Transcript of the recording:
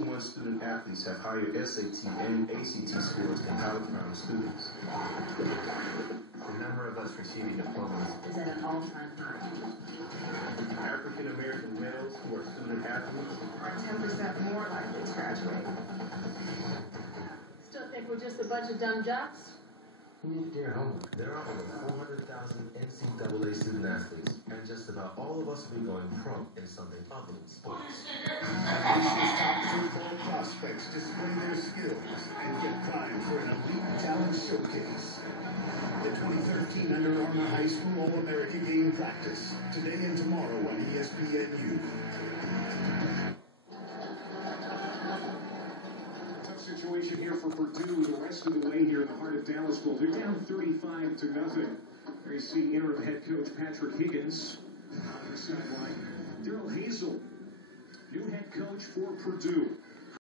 Division I student athletes have higher SAT and ACT scores than college-bound students. The number of us receiving diplomas is at an all-time high. African American males who are student athletes are 10% more likely to graduate. Still think we're just a bunch of dumb jocks? You need to do your homework. There are over 400,000 NCAA student athletes, and just about all of us will be going pro in something other than sports. Nation's top football prospects display their skills and get primed for an elite talent showcase. The 2013 Under Armour High School All-America Game Practice, today and tomorrow on ESPNU. Situation here for Purdue the rest of the way here in the heart of Dallasville. They're down 35-0. There you see interim head coach Patrick Higgins on the sideline. Daryl Hazel, new head coach for Purdue.